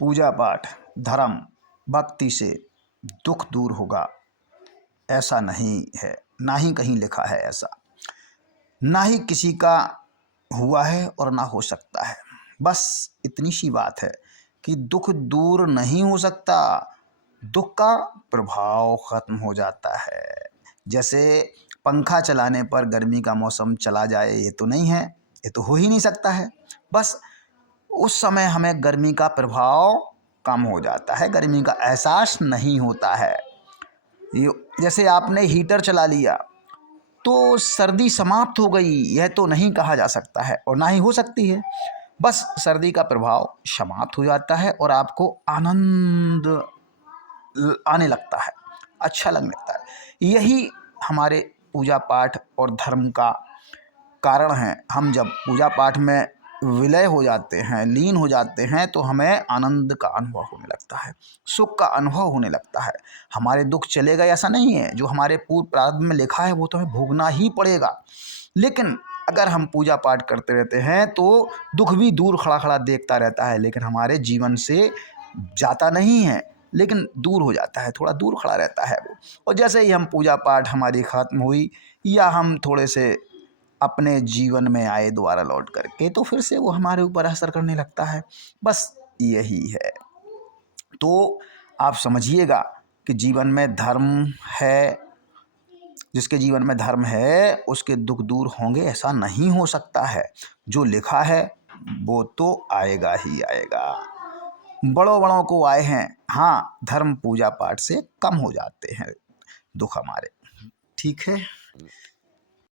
पूजा पाठ धर्म भक्ति से दुख दूर होगा ऐसा नहीं है, ना ही कहीं लिखा है ऐसा, ना ही किसी का हुआ है और ना हो सकता है। बस इतनी सी बात है कि दुख दूर नहीं हो सकता, दुख का प्रभाव खत्म हो जाता है। जैसे पंखा चलाने पर गर्मी का मौसम चला जाए, ये तो नहीं है, ये तो हो ही नहीं सकता है। बस उस समय हमें गर्मी का प्रभाव कम हो जाता है, गर्मी का एहसास नहीं होता है। जैसे आपने हीटर चला लिया तो सर्दी समाप्त हो गई, यह तो नहीं कहा जा सकता है और ना ही हो सकती है। बस सर्दी का प्रभाव समाप्त हो जाता है और आपको आनंद आने लगता है, अच्छा लगने लगता है। यही हमारे पूजा पाठ और धर्म का कारण है। हम जब पूजा पाठ में विलय हो जाते हैं, लीन हो जाते हैं, तो हमें आनंद का अनुभव होने लगता है, सुख का अनुभव होने लगता है। हमारे दुख चले गए ऐसा नहीं है, जो हमारे पूर्व प्रारब्ध में लिखा है वो तो हमें भोगना ही पड़ेगा। लेकिन अगर हम पूजा पाठ करते रहते हैं तो दुख भी दूर खड़ा खड़ा देखता रहता है, लेकिन हमारे जीवन से जाता नहीं है, लेकिन दूर हो जाता है, थोड़ा दूर खड़ा रहता है वो। और जैसे ही हम पूजा पाठ हमारी खत्म हुई या हम थोड़े से अपने जीवन में आए दोबारा लौट करके, तो फिर से वो हमारे ऊपर असर करने लगता है। बस यही है। तो आप समझिएगा कि जीवन में धर्म है, जिसके जीवन में धर्म है उसके दुख दूर होंगे ऐसा नहीं हो सकता है। जो लिखा है वो तो आएगा ही आएगा। बड़ों बड़ों को आए हैं, हाँ, धर्म पूजा पाठ से कम हो जाते हैं दुख हमारे। ठीक है।